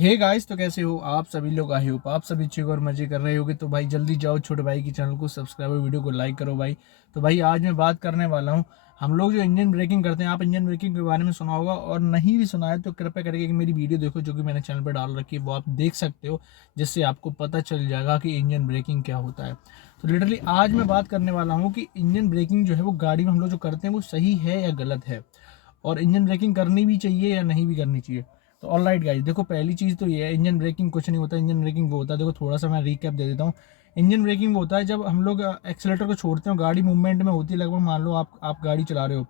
Hey guys, तो कैसे हो आप सभी लोग। आई होप आप सभी अच्छे और मजे कर रहे होगे। तो भाई जल्दी जाओ, छोटे भाई की चैनल को सब्सक्राइब और वीडियो को लाइक करो भाई। तो भाई आज मैं बात करने वाला हूँ, हम लोग जो इंजन ब्रेकिंग करते हैं, आप इंजन ब्रेकिंग के बारे में सुना होगा, और नहीं भी सुना है तो कृपया करके कि मेरी वीडियो देखो जो कि मैंने चैनल पर डाल रखी है, वो आप देख सकते हो, जिससे आपको पता चल जाएगा कि इंजन ब्रेकिंग क्या होता है। तो लिटरली आज मैं बात करने वाला हूँ कि इंजन ब्रेकिंग जो है वो गाड़ी में हम लोग जो करते हैं वो सही है या गलत है, और इंजन ब्रेकिंग करनी भी चाहिए या नहीं भी करनी चाहिए। तो ऑलराइट गाइस, देखो पहली चीज़ तो ये है, इंजन ब्रेकिंग कुछ नहीं होता। इंजन ब्रेकिंग वो होता है, देखो थोड़ा सा मैं रिकैप दे देता हूँ। इंजन ब्रेकिंग वो होता है जब हम लोग एक्सेलेटर को छोड़ते हैं, गाड़ी मूवमेंट में होती है। लगभग मान लो आप गाड़ी चला रहे हो,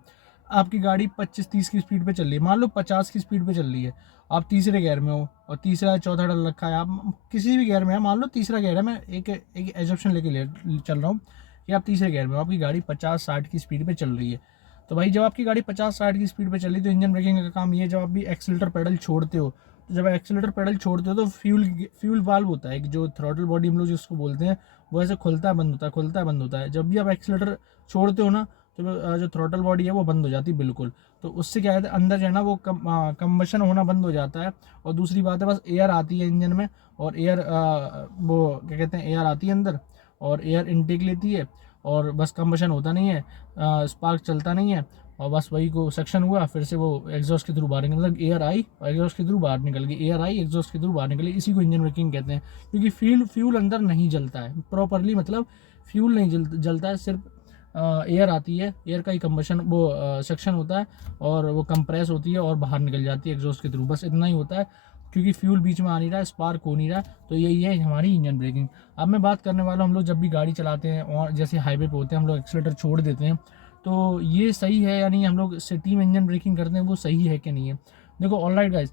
आपकी गाड़ी 25-30 की स्पीड पे चल रही है, मान लो 50 की स्पीड पे चल रही है, आप तीसरे गियर में हो और तीसरा चौथा डल रखा है, आप किसी भी गियर में है, मान लो तीसरा गियर है, मैं एक एक एजप्शन लेके चल रहा हूँ कि आप तीसरे गियर में हो, आपकी गाड़ी 50-60 की स्पीड पे चल रही है। तो भाई जब आपकी गाड़ी 50-60 की स्पीड पे चली, तो इंजन ब्रेकिंग का काम ये है, जब आप भी एक्सीलेटर पेडल छोड़ते हो, तो जब एक्सीलेटर पेडल छोड़ते हो तो फ्यूल वाल्व होता है, जो थ्रॉटल बॉडी हम लोग जिसको बोलते हैं, वो ऐसे खुलता है बंद होता है, खुलता है बंद होता है। जब भी आप एक्सीलेटर छोड़ते हो ना, तो जो थ्रॉटल बॉडी है वो बंद हो जाती है बिल्कुल। तो उससे क्या है, अंदर जो है ना वो कम्बशन होना बंद हो जाता है। और दूसरी बात है, बस एयर आती है इंजन में, और एयर वो क्या कहते हैं, एयर आती है अंदर और एयर इनटेक लेती है, और बस कम्बशन होता नहीं है, स्पार्क चलता नहीं है, और बस वही को सेक्शन हुआ, फिर से वो एग्जॉस्ट के थ्रू बाहर निकल, मतलब एयर आई और एग्जॉस्ट के थ्रू बाहर निकल गई, एयर आई एग्जॉस्ट के थ्रू बाहर निकली। इसी को इंजन ब्रेकिंग कहते हैं, क्योंकि फ्यूल अंदर नहीं जलता है प्रॉपरली, मतलब फ्यूल नहीं जलता है, सिर्फ एयर आती है, एयर का ही कंबशन वो सेक्शन होता है, और वो कंप्रेस होती है और बाहर निकल जाती है एग्जॉस्ट के थ्रू, बस इतना ही होता है, क्योंकि फ्यूल बीच में आ नहीं रहा है, स्पार्क हो नहीं रहा है। तो यही है हमारी इंजन ब्रेकिंग। अब मैं बात करने वाला हूँ, हम लोग जब भी गाड़ी चलाते हैं और जैसे हाईवे पे होते हैं, हम लोग एक्सीलेटर छोड़ देते हैं, तो ये सही है या नहीं, हम लोग सिटी में इंजन ब्रेकिंग करते हैं वो सही है कि नहीं है। देखो ऑलराइट गाइस,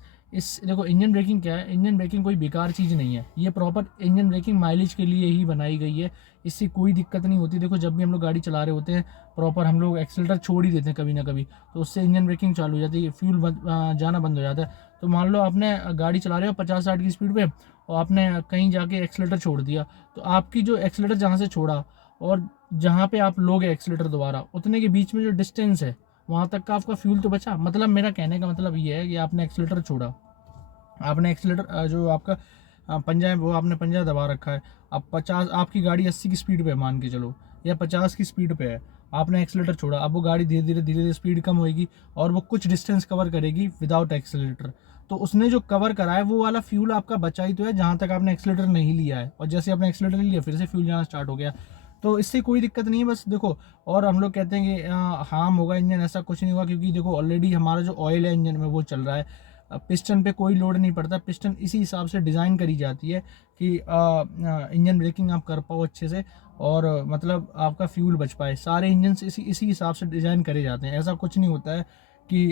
देखो इंजन ब्रेकिंग क्या है, इंजन ब्रेकिंग कोई बेकार चीज़ नहीं है, ये प्रॉपर इंजन ब्रेकिंग माइलेज के लिए ही बनाई गई है, इससे कोई दिक्कत नहीं होती। देखो जब भी हम लोग गाड़ी चला रहे होते हैं, प्रॉपर हम लोग एक्सीलेटर छोड़ ही देते हैं कभी ना कभी, तो उससे इंजन ब्रेकिंग चालू हो जाती है, फ्यूल जाना बंद हो जाता है। तो मान लो आपने गाड़ी चला रहे हो 50-60 की स्पीड पे, और आपने कहीं जाके एक्सीलेटर छोड़ दिया, तो आपकी जो एक्सीलेटर जहाँ से छोड़ा और जहाँ पे आप लोगे एक्सीलेटर दोबारा, उतने के बीच में जो डिस्टेंस है, वहाँ तक का आपका फ्यूल तो बचा। मतलब मेरा कहने का मतलब ये है कि आपने एक्सीलेटर छोड़ा, आपने एक्सीलेटर जो आपका पंजा है वो आपने पंजा दबा रखा है, अब 50, आपकी गाड़ी 80 की स्पीड पे है मान के चलो, या 50 की स्पीड पे है, आपने एक्सीलेटर छोड़ा, अब वो गाड़ी धीरे धीरे स्पीड कम होगी, और वो कुछ डिस्टेंस कवर करेगी विदाउट एक्सीलेटर। तो उसने जो कवर करा है वो वाला फ्यूल आपका बचा ही तो है, जहाँ तक आपने एक्सीलेटर नहीं लिया है, और जैसे आपने एक्सीलेटर लिया फिर से फ्यूल जाना स्टार्ट हो गया। तो इससे कोई दिक्कत नहीं है, बस देखो। और हम लोग कहते हैं कि हार्म होगा इंजन, ऐसा कुछ नहीं होगा, क्योंकि देखो ऑलरेडी हमारा जो ऑयल है इंजन में वो चल रहा है, पिस्टन पे कोई लोड नहीं पड़ता। पिस्टन इसी हिसाब से डिज़ाइन करी जाती है कि इंजन ब्रेकिंग आप कर पाओ अच्छे से, और मतलब आपका फ्यूल बच पाए। सारे इंजन से इसी हिसाब से डिज़ाइन करे जाते हैं। ऐसा कुछ नहीं होता है कि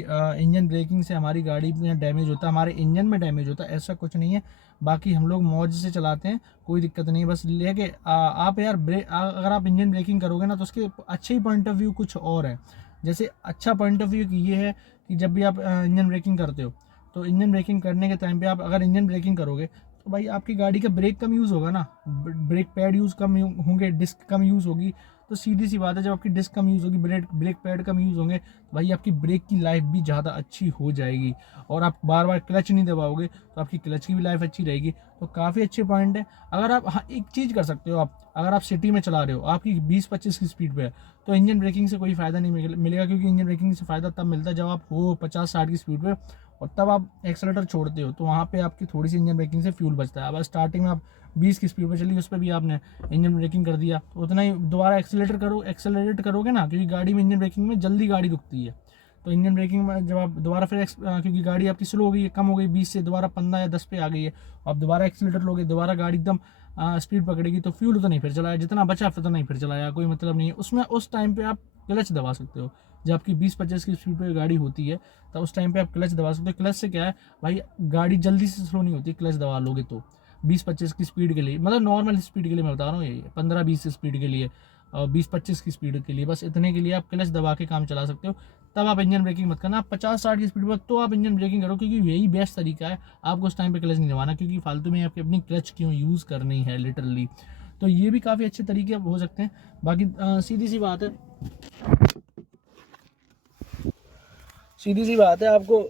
इंजन ब्रेकिंग से हमारी गाड़ी में डैमेज होता है, हमारे इंजन में डैमेज होता है, ऐसा कुछ नहीं है। बाकी हम लोग मौज से चलाते हैं, कोई दिक्कत नहीं है। बस लेके आप यार अगर आप इंजन ब्रेकिंग करोगे ना, तो उसके अच्छे ही पॉइंट ऑफ व्यू कुछ और है। जैसे अच्छा पॉइंट ऑफ व्यू ये है कि जब भी आप इंजन ब्रेकिंग करते हो, तो इंजन ब्रेकिंग करने के टाइम पे आप अगर इंजन ब्रेकिंग करोगे, तो भाई आपकी गाड़ी का ब्रेक कम यूज़ होगा ना, ब्रेक पैड यूज़ कम होंगे, डिस्क कम यूज़ होगी। तो सीधी सी बात है, जब आपकी डिस्क कम यूज़ होगी, ब्रेक पैड कम यूज़ होंगे, तो भाई आपकी ब्रेक की लाइफ भी ज़्यादा अच्छी हो जाएगी, और आप बार बार क्लच नहीं दबाओगे, तो आपकी क्लच की भी लाइफ अच्छी रहेगी। तो काफ़ी अच्छे पॉइंट है। अगर आप, हाँ, एक चीज़ कर सकते हो आप, अगर आप सिटी में चला रहे हो, आपकी 20-25 की स्पीड पे है, तो इंजन ब्रेकिंग से कोई फ़ायदा नहीं मिलेगा, क्योंकि इंजन ब्रेकिंग से फ़ायदा तब मिलता है जब आप हो 50-60 की स्पीड पे, और तब आप एक्सेलेटर छोड़ते हो, तो वहाँ पे आपकी थोड़ी सी इंजन ब्रेकिंग से फ्यूल बचता है। अब स्टार्टिंग में आप 20 की स्पीड पे चली, उस पर भी आपने इंजन ब्रेकिंग कर दिया, तो उतना ही दोबारा एक्सेलरेट करोगे ना, क्योंकि गाड़ी में इंजन ब्रेकिंग में जल्दी गाड़ी रुकती है। तो इंजन ब्रेकिंग में जब आप दोबारा फिर क्योंकि गाड़ी आपकी स्लो हो गई है, कम हो गई, 20 से दोबारा 15 या 10 पे आ गई है, आप दोबारा एक्सेलेटर लोगे, दोबारा गाड़ी एकदम स्पीड पकड़ेगी, तो फ्यूल तो नहीं फिर चलाया, जितना बचा फिर तो नहीं फिर चलाया, कोई मतलब नहीं है उसमें। उस टाइम पे आप क्लच दबा सकते हो, जब आपकी 20-25 की स्पीड पे गाड़ी होती है, तो उस टाइम पे आप क्लच दबा सकते हो। क्लच से क्या है भाई, गाड़ी जल्दी से स्लो नहीं होती क्लच दबा लोगे तो। 20-25 की स्पीड के लिए, मतलब नॉर्मल स्पीड के लिए मैं बता रहा हूँ, ये 15-20 स्पीड के लिए और 20-25 की स्पीड के लिए, बस इतने के लिए आप क्लच दबा के काम चला सकते हो। तब आप इंजन ब्रेकिंग मत करना। आप 50-60 की स्पीड पर तो आप इंजन ब्रेकिंग करो, क्योंकि यही बेस्ट तरीका है। आपको उस टाइम पे क्लच नहीं दबाना, क्योंकि फालतू में आपकी अपनी क्लच क्यों यूज़ करनी है लिटरली। तो ये भी काफ़ी अच्छे तरीके हो सकते हैं। बाकी सीधी सी बात है, आपको